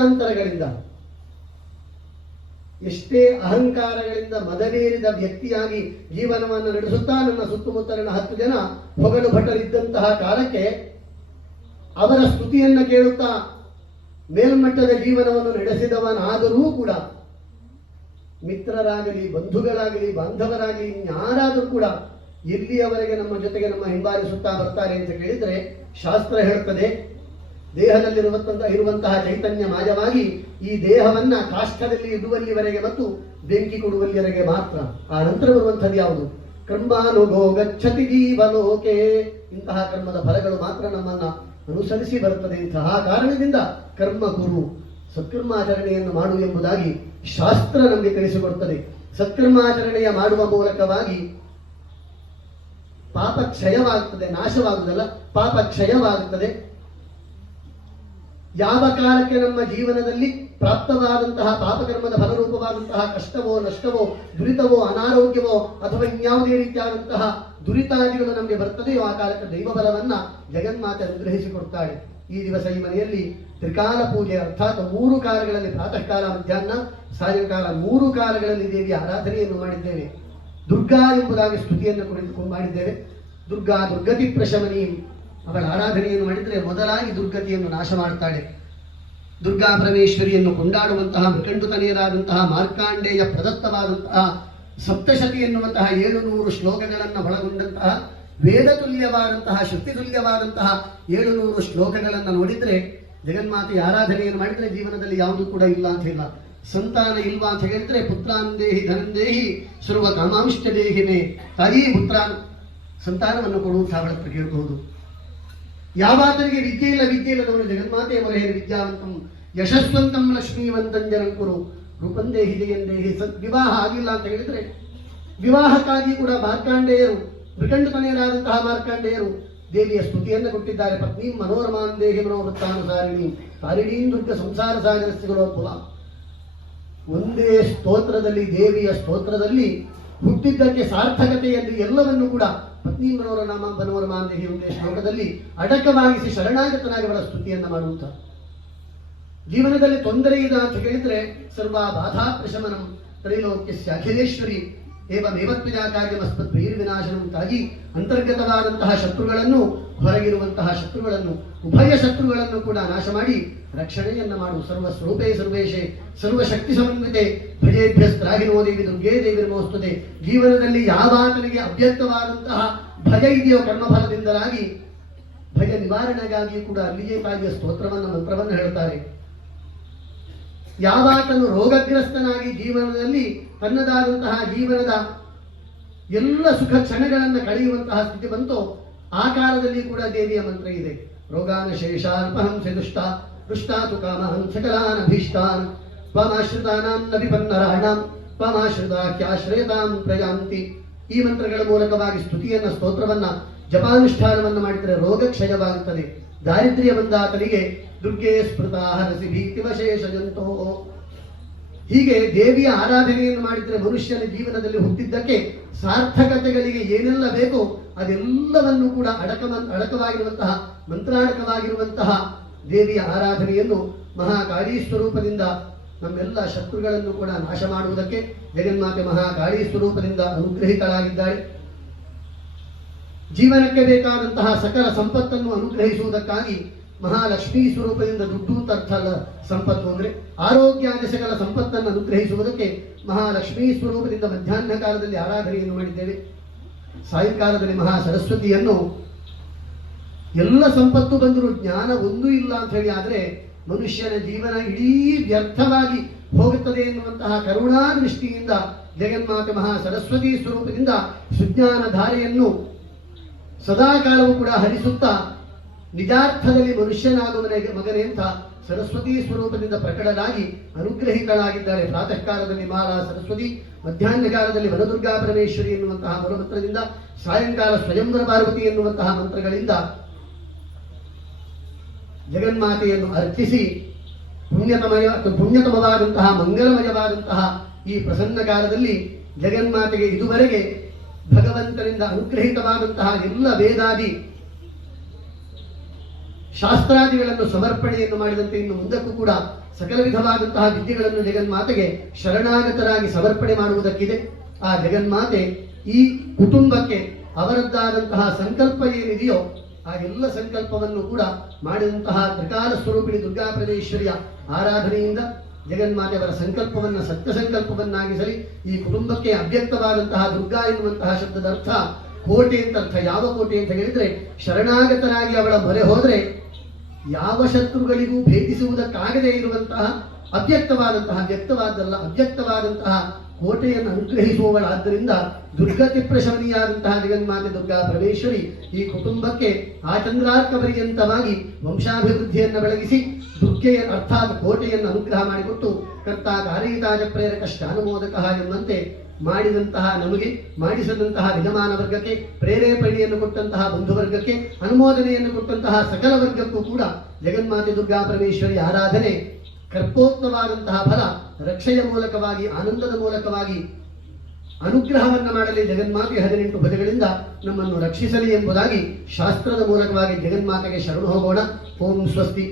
ಕಾರಣಾಂತರಗಳಿಂದ, ಎಷ್ಟೇ ಅಹಂಕಾರಗಳಿಂದ ಮದವೇರಿದ ವ್ಯಕ್ತಿಯಾಗಿ ಜೀವನವನ್ನು ನಡೆಸುತ್ತಾ ನನ್ನ ಸುತ್ತಮುತ್ತಲಿನ 10 ಜನ ಹೊಗಲು ಭಟರಿದ್ದಂತಹ ಕಾಲಕ್ಕೆ ಅವರ ಸ್ತುತಿಯನ್ನು ಕೇಳುತ್ತಾ ಮೇಲ್ಮಟ್ಟದ ಜೀವನವನ್ನು ನಡೆಸಿದವನಾದರೂ ಕೂಡ ಮಿತ್ರರಾಗಲಿ, ಬಂಧುಗಳಾಗಲಿ, ಬಾಂಧವರಾಗಲಿ ಯಾರಾದರೂ ಕೂಡ ಎಲ್ಲಿಯವರೆಗೆ ನಮ್ಮ ಜೊತೆಗೆ ನಮ್ಮ ಹಿಂಬಾಲಿಸುತ್ತಾ ಬರ್ತಾರೆ ಅಂತ ಕೇಳಿದರೆ ಶಾಸ್ತ್ರ ಹೇಳುತ್ತದೆ, ದೇಹದಲ್ಲಿರುವಂತಹ ಚೈತನ್ಯ ಮಾಯವಾಗಿ ಈ ದೇಹವನ್ನ ಕಾಷ್ಠದಲ್ಲಿ ಇಡುವಲ್ಲಿವರೆಗೆ ಮತ್ತು ಬೆಂಕಿ ಕೊಡುವಲ್ಲಿವರೆಗೆ ಮಾತ್ರ. ಆ ನಂತರ ಬರುವಂಥದ್ದು ಯಾವುದು? ಕರ್ಮಾನುಗೋ ಗಚ್ಚತಿ ಜೀವಲೋಕೆ. ಇಂತಹ ಕರ್ಮದ ಫಲಗಳು ಮಾತ್ರ ನಮ್ಮನ್ನ ಅನುಸರಿಸಿ ಬರುತ್ತದೆ. ಇಂತಹ ಕಾರಣದಿಂದ ಕರ್ಮ ಗುರು, ಸತ್ಕರ್ಮಾಚರಣೆಯನ್ನು ಮಾಡು ಎಂಬುದಾಗಿ ಶಾಸ್ತ್ರ ನಮಗೆ ತಿಳಿಸಿಕೊಡುತ್ತದೆ. ಸತ್ಕರ್ಮಾಚರಣೆಯ ಮಾಡುವ ಮೂಲಕವಾಗಿ ಪಾಪ ಕ್ಷಯವಾಗುತ್ತದೆ, ನಾಶವಾಗುವುದಲ್ಲ, ಪಾಪ ಕ್ಷಯವಾಗುತ್ತದೆ. ಯಾವ ಕಾಲಕ್ಕೆ ನಮ್ಮ ಜೀವನದಲ್ಲಿ ಪ್ರಾಪ್ತವಾದಂತಹ ಪಾಪಕರ್ಮದ ಫಲರೂಪವಾದಂತಹ ಕಷ್ಟವೋ, ನಷ್ಟವೋ, ದುರಿತವೋ, ಅನಾರೋಗ್ಯವೋ ಅಥವಾ ಇನ್ಯಾವುದೇ ರೀತಿಯಾದಂತಹ ದುರಿತಾದಿಗಳು ನಮಗೆ ಬರ್ತದೆಯೋ ಆ ಕಾಲಕ್ಕೆ ದೈವ ಬಲವನ್ನ ಜಗನ್ಮಾತೆ ಅನುಗ್ರಹಿಸಿಕೊಡ್ತಾಳೆ. ಈ ದಿವಸ ಈ ಮನೆಯಲ್ಲಿ ತ್ರಿಕಾಲ ಪೂಜೆ, ಅರ್ಥಾತ್ 3 ಕಾಲಗಳಲ್ಲಿ, ಪ್ರಾತಃ ಕಾಲ, ಮಧ್ಯಾಹ್ನ, ಸಾಯಂಕಾಲ 3 ಕಾಲಗಳಲ್ಲಿ ದೇವಿಯ ಆರಾಧನೆಯನ್ನು ಮಾಡಿದ್ದೇವೆ. ದುರ್ಗಾ ಎಂಬುದಾಗಿ ಸ್ತುತಿಯನ್ನು ಕುರಿತುಕೊಂಡು ಮಾಡಿದ್ದೇವೆ. ದುರ್ಗಾ ದುರ್ಗತಿ ಪ್ರಶಮನಿ, ಅವಳ ಆರಾಧನೆಯನ್ನು ಮಾಡಿದರೆ ಮೊದಲಾಗಿ ದುರ್ಗತಿಯನ್ನು ನಾಶ ಮಾಡ್ತಾಳೆ. ದುರ್ಗಾ ಪರಮೇಶ್ವರಿಯನ್ನು ಕೊಂಡಾಡುವಂತಹ ವಿಕಂಡುತನೆಯರಾದಂತಹ ಮಾರ್ಕಾಂಡೇಯ ಪ್ರದತ್ತವಾದಂತಹ ಸಪ್ತಶತಿ ಎನ್ನುವಂತಹ 700 ಶ್ಲೋಕಗಳನ್ನು ಒಳಗೊಂಡಂತಹ ವೇದತುಲ್ಯವಾದಂತಹ, ಶಕ್ತಿತುಲ್ಯವಾದಂತಹ 700 ಶ್ಲೋಕಗಳನ್ನು ನೋಡಿದರೆ ಜಗನ್ಮಾತೆಯ ಆರಾಧನೆಯನ್ನು ಮಾಡಿದರೆ ಜೀವನದಲ್ಲಿ ಯಾವುದೂ ಕೂಡ ಇಲ್ಲ ಅಂತ ಇಲ್ಲ. ಸಂತಾನ ಇಲ್ವಾ ಅಂತ ಹೇಳಿದ್ರೆ ಪುತ್ರಾಂದೇಹಿ ಧನಂದೇಹಿ ಸರ್ವ ಕಾಮಾಂಷ್ಟ ದೇಹಿನೇ, ತಾಯಿ ಪುತ್ರ ಸಂತಾನವನ್ನು ಕೊಡುವಂತಹ ಅವಳ ಹತ್ರ ಕೇಳಬಹುದು. ಯಾವಾತನಿಗೆ ವಿದ್ಯೆ ಇಲ್ಲದವನು ಜಗನ್ಮಾತೆಯ ಮೊರೆ ವಿದ್ಯಾವಂತಂ ಯಶಸ್ವಂತಂ ಲಕ್ಷ್ಮೀವಂತಂ ಜನಂಕುರು ರೂಪಂದೇಹಿ ಜಯಂದೇಹಿ. ವಿವಾಹ ಆಗಿಲ್ಲ ಅಂತ ಹೇಳಿದ್ರೆ ವಿವಾಹಕ್ಕಾಗಿ ಕೂಡ ಮಾರ್ಕಾಂಡೇಯರು, ವಿಕಂಡತನೆಯರಾದಂತಹ ಮಾರ್ಕಾಂಡೇಯರು ದೇವಿಯ ಸ್ತುತಿಯನ್ನು ಕೊಟ್ಟಿದ್ದಾರೆ. ಪತ್ನಿ ಮನೋರಮಾಂದೇಹಿ ಮನೋವೃತ್ತಾನುಸಾರಿಣಿ ತಾರಿಣೀಂ ದುರ್ಗ ಸಂಸಾರ ಸಾಗರಸ್ಯಗಳೋದ್ಭವ. ಒಂದೇ ಸ್ತೋತ್ರದಲ್ಲಿ, ದೇವಿಯ ಸ್ತೋತ್ರದಲ್ಲಿ ಹುಟ್ಟಿದ್ದಕ್ಕೆ ಸಾರ್ಥಕತೆಯಲ್ಲಿ ಎಲ್ಲವನ್ನು ಕೂಡ ಪತ್ನಿ ಮನೋರಮಾಂದೇಹಿ ಒಂದೇ ಶ್ಲೋಕದಲ್ಲಿ ಅಡಕವಾಗಿಸಿ ಶರಣಾಗತನಾಗಿ ಅವಳ ಸ್ತುತಿಯನ್ನು ಮಾಡುವಂಥ. ಜೀವನದಲ್ಲಿ ತೊಂದರೆ ಇದೆ ಅಂತ ಹೇಳಿದ್ರೆ ಸರ್ವ ಬಾಧಾ ಪ್ರಶಮನಂ ತ್ರೈಲೋಕ್ಯಸ್ಯ ಅಖಿಲೇಶ್ವರಿ ಏವಮೇವತ್ವಜಾ ಕಾರ್ಯಮಸ್ಮತ್ ವಿನಾಶನಂ ಅಂತಾಗಿ ಅಂತರ್ಗತವಾದಂತಹ ಶತ್ರುಗಳನ್ನು, ಹೊರಗಿರುವಂತಹ ಶತ್ರುಗಳನ್ನು, ಉಭಯ ಶತ್ರುಗಳನ್ನು ಕೂಡ ನಾಶ ಮಾಡಿ ರಕ್ಷಣೆಯನ್ನ ಮಾಡು. ಸರ್ವಸ್ವರೂಪೇ ಸರ್ವೇಶೇ ಸರ್ವಶಕ್ತಿ ಸಮನ್ವಿತೆ ಭಜೇಭ್ಯಸ್ತ್ರಾಹಿನೋ ದೇವಿ ದುರ್ಗೇ ದೇವಿ ನಮೋಸ್ತುತೆ. ಜೀವನದಲ್ಲಿ ಯಾವಾತನಿಗೆ ಅವ್ಯಕ್ತವಾದಂತಹ ಭಯ ಇದೆಯೋ ಕರ್ಮಫಲದಿಂದಲಾಗಿ, ಭಯ ನಿವಾರಣೆಗಾಗಿ ಕೂಡ ಅಲ್ಲಿಯೇ ತಾಯಿಯ ಸ್ತೋತ್ರವನ್ನು, ಮಂತ್ರವನ್ನು ಹೇಳ್ತಾರೆ. ಯಾವಾತನು ರೋಗಗ್ರಸ್ತನಾಗಿ ಜೀವನದಲ್ಲಿ ತನ್ನದಾದಂತಹ ಜೀವನದ ಎಲ್ಲ ಸುಖ ಕ್ಷಣಗಳನ್ನು ಕಳೆಯುವಂತಹ ಸ್ಥಿತಿ ಬಂತೋ ಆ ಕಾಲದಲ್ಲಿ ಕೂಡ ದೇವಿಯ ಮಂತ್ರ ಇದೆ. ರೋಗಾನ ಶೇಷಾಲ್ಪಹಂಸೆ ದುಷ್ಟ ಪೃಷ್ಟಾತು ಕಾಮಹಂ ಸಕಲಾನ್ ಅಭೀಷ್ಟಾನ್ ತ್ವಮಾಶ್ರಿತಾನಾಂ ನ ವಿಪನ್ನರಾಣಾಂ ತ್ವಮಾಶ್ರಿತಾಖ್ಯಾಶ್ರಯತಾಂ ಪ್ರಯಾಂತಿ. ಈ ಮಂತ್ರಗಳ ಮೂಲಕವಾಗಿ ಸ್ತುತಿಯನ್ನ, ಸ್ತೋತ್ರವನ್ನ, ಜಪಾನುಷ್ಠಾನವನ್ನು ಮಾಡಿದರೆ ರೋಗ ಕ್ಷಯವಾಗುತ್ತದೆ. ದಾರಿದ್ರ್ಯ ಬಂದಾತನಿಗೆ ದುರ್ಗೆ ಸ್ಮೃತಾ ಹರಸಿ ಭೀತಿವಶೇಷ ಜಂತೋ. ಹೀಗೆ ದೇವಿಯ ಆರಾಧನೆಯನ್ನು ಮಾಡಿದರೆ ಮನುಷ್ಯನ ಜೀವನದಲ್ಲಿ ಹುಟ್ಟಿದ್ದಕ್ಕೆ ಸಾರ್ಥಕತೆಗಳಿಗೆ ಏನೆಲ್ಲ ಬೇಕೋ ಅದೆಲ್ಲವನ್ನು ಕೂಡ ಅಡಕವಾಗಿರುವಂತಹ, ಮಂತ್ರಾಡಕವಾಗಿರುವಂತಹ ದೇವಿಯ ಆರಾಧನೆಯನ್ನು ಮಹಾಕಾಳಿ ಸ್ವರೂಪದಿಂದ ನಮ್ಮೆಲ್ಲ ಶತ್ರುಗಳನ್ನು ಕೂಡ ನಾಶ ಮಾಡುವುದಕ್ಕೆ ಜಗನ್ಮಾತೆ ಮಹಾಕಾಳಿ ಸ್ವರೂಪದಿಂದ ಅನುಗ್ರಹಿತಳಾಗಿದ್ದಾಳೆ. ಜೀವನಕ್ಕೆ ಬೇಕಾದಂತಹ ಸಕಲ ಸಂಪತ್ತನ್ನು ಅನುಗ್ರಹಿಸುವುದಕ್ಕಾಗಿ ಮಹಾಲಕ್ಷ್ಮೀ ಸ್ವರೂಪದಿಂದ ದುಡ್ಡು ಅಂತ ಅರ್ಥ ಅಲ್ಲ. ಸಂಪತ್ತು ಅಂದ್ರೆ ಆರೋಗ್ಯಾದಿ ಸಕಲ ಸಂಪತ್ತನ್ನು ಅನುಗ್ರಹಿಸುವುದಕ್ಕೆ ಮಹಾಲಕ್ಷ್ಮೀ ಸ್ವರೂಪದಿಂದ ಮಧ್ಯಾಹ್ನ ಕಾಲದಲ್ಲಿ ಆರಾಧನೆಯನ್ನು ಮಾಡಿದ್ದೇವೆ. ಸಾಯಂಕಾಲದಲ್ಲಿ ಮಹಾ ಸರಸ್ವತಿಯನ್ನು, ಎಲ್ಲ ಸಂಪತ್ತು ಬಂದರೂ ಜ್ಞಾನ ಒಂದೂ ಇಲ್ಲ ಅಂತ ಹೇಳಿ ಆದರೆ ಮನುಷ್ಯನ ಜೀವನ ಇಡೀ ವ್ಯರ್ಥವಾಗಿ ಹೋಗುತ್ತದೆ ಎನ್ನುವಂತಹ ಕರುಣಾ ದೃಷ್ಟಿಯಿಂದ ಜಗನ್ಮಾತೆ ಮಹಾ ಸರಸ್ವತಿ ಸ್ವರೂಪದಿಂದ ಸುಜ್ಞಾನ ಧಾರೆಯನ್ನು ಸದಾಕಾಲವೂ ಕೂಡ ಹರಿಸುತ್ತಾ ನಿಜಾರ್ಥದಲ್ಲಿ ಮನುಷ್ಯನಾಗುವ ಮಗನೇ ಅಂತ ಸರಸ್ವತಿ ಸ್ವರೂಪದಿಂದ ಪ್ರಕಟನಾಗಿ ಅನುಗ್ರಹಿತಳಾಗಿದ್ದಾಳೆ. ಪ್ರಾತಃ ಕಾಲದಲ್ಲಿ ಮಾಲಾ ಸರಸ್ವತಿ, ಮಧ್ಯಾಹ್ನ ಕಾಲದಲ್ಲಿ ವನದುರ್ಗಾ ಪರಮೇಶ್ವರಿ ಎನ್ನುವಂತಹ ಮನೋಮಂತ್ರದಿಂದ, ಸಾಯಂಕಾಲ ಸ್ವಯಂವರ ಪಾರ್ವತಿ ಎನ್ನುವಂತಹ ಮಂತ್ರಗಳಿಂದ ಜಗನ್ಮಾತೆಯನ್ನು ಅರ್ಚಿಸಿ ಪುಣ್ಯತಮವಾದಂತಹ ಮಂಗಲಮಯವಾದಂತಹ ಈ ಪ್ರಸನ್ನ ಕಾಲದಲ್ಲಿ ಜಗನ್ಮಾತೆಗೆ ಇದುವರೆಗೆ ಭಗವಂತನಿಂದ ಅನುಗ್ರಹಿತವಾದಂತಹ ಎಲ್ಲ ವೇದಾದಿ ಶಾಸ್ತ್ರಾದಿಗಳನ್ನು ಸಮರ್ಪಣೆಯನ್ನು ಮಾಡಿದಂತೆ ಇನ್ನು ಮುಂದಕ್ಕೂ ಕೂಡ ಸಕಲ ವಿಧವಾದಂತಹ ವಿದ್ಯೆಗಳನ್ನು ಜಗನ್ಮಾತೆಗೆ ಶರಣಾಗತರಾಗಿ ಸಮರ್ಪಣೆ ಮಾಡುವುದಕ್ಕಿದೆ. ಆ ಜಗನ್ಮಾತೆ ಈ ಕುಟುಂಬಕ್ಕೆ ಅವರದ್ದಾದಂತಹ ಸಂಕಲ್ಪ ಏನಿದೆಯೋ ಆ ಎಲ್ಲ ಸಂಕಲ್ಪವನ್ನು ಕೂಡ ಮಾಡಿದಂತಹ ತ್ರಿಕಾಲ ಸ್ವರೂಪಿಣಿ ದುರ್ಗಾ ಪರಮೇಶ್ವರಿಯ ಆರಾಧನೆಯಿಂದ ಜಗನ್ಮಾತೆ ಅವರ ಸಂಕಲ್ಪವನ್ನ ಸತ್ಯ ಸಂಕಲ್ಪವನ್ನಾಗಿಸಲಿ. ಈ ಕುಟುಂಬಕ್ಕೆ ಅವ್ಯಕ್ತವಾದಂತಹ ದುರ್ಗಾ ಎನ್ನುವಂತಹ ಶಬ್ದದ ಅರ್ಥ ಕೋಟೆ ಅಂತ ಅರ್ಥ. ಯಾವ ಕೋಟೆ ಅಂತ ಹೇಳಿದ್ರೆ ಶರಣಾಗತರಾಗಿ ಅವಳ ಮೊರೆ ಹೋದ್ರೆ ಯಾವ ಶತ್ರುಗಳಿಗೂ ಭೇದಿಸುವುದಕ್ಕಾಗದೇ ಇರುವಂತಹ ಅವ್ಯಕ್ತವಾದಂತಹ, ವ್ಯಕ್ತವಾದಲ್ಲ ಅವ್ಯಕ್ತವಾದಂತಹ ಕೋಟೆಯನ್ನು ಅನುಗ್ರಹಿಸುವವಳಾದ್ದರಿಂದ ದುರ್ಗತಿ ಪ್ರಶಮನಿಯಾದಂತಹ ಜಗನ್ಮಾತೆ ದುರ್ಗಾ ಪರಮೇಶ್ವರಿ ಈ ಕುಟುಂಬಕ್ಕೆ ಆ ಚಂದ್ರಾರ್ಕ ಪರ್ಯಂತವಾಗಿ ವಂಶಾಭಿವೃದ್ಧಿಯನ್ನು ಬೆಳಗಿಸಿ ದುರ್ಗೆಯ ಅರ್ಥಾತ್ ಕೋಟೆಯನ್ನು ಅನುಗ್ರಹ ಮಾಡಿಕೊಟ್ಟು ಕರ್ತಾ ಕಾರ್ಯಿತಾಜ ಪ್ರೇರಕಷ್ಟ ಅನುಮೋದಕ ಎಂಬಂತೆ ಮಾಡಿದಂತಹ ನಮಗೆ, ಮಾಡಿಸಿದಂತಹ ವಿದ್ಯಮಾನ ವರ್ಗಕ್ಕೆ, ಪ್ರೇರೇಪಣೆಯನ್ನು ಕೊಟ್ಟಂತಹ ಬಂಧುವರ್ಗಕ್ಕೆ, ಅನುಮೋದನೆಯನ್ನು ಕೊಟ್ಟಂತಹ ಸಕಲ ವರ್ಗಕ್ಕೂ ಕೂಡ ಜಗನ್ಮಾತೆ ದುರ್ಗಾ ಪರಮೇಶ್ವರಿ ಆರಾಧನೆ ಕರ್ಪೋಕ್ತವಾದಂತಹ ಫಲ ರಕ್ಷೆಯ ಮೂಲಕವಾಗಿ, ಆನಂದದ ಮೂಲಕವಾಗಿ ಅನುಗ್ರಹವನ್ನು ಮಾಡಲಿ. ಜಗನ್ಮಾತೆ 18 ಭುಜಗಳಿಂದ ನಮ್ಮನ್ನು ರಕ್ಷಿಸಲಿ ಎಂಬುದಾಗಿ ಶಾಸ್ತ್ರದ ಮೂಲಕವಾಗಿ ಜಗನ್ಮಾತೆಗೆ ಶರಣು ಹೋಗೋಣ. ಓಂ ಸ್ವಸ್ತಿ.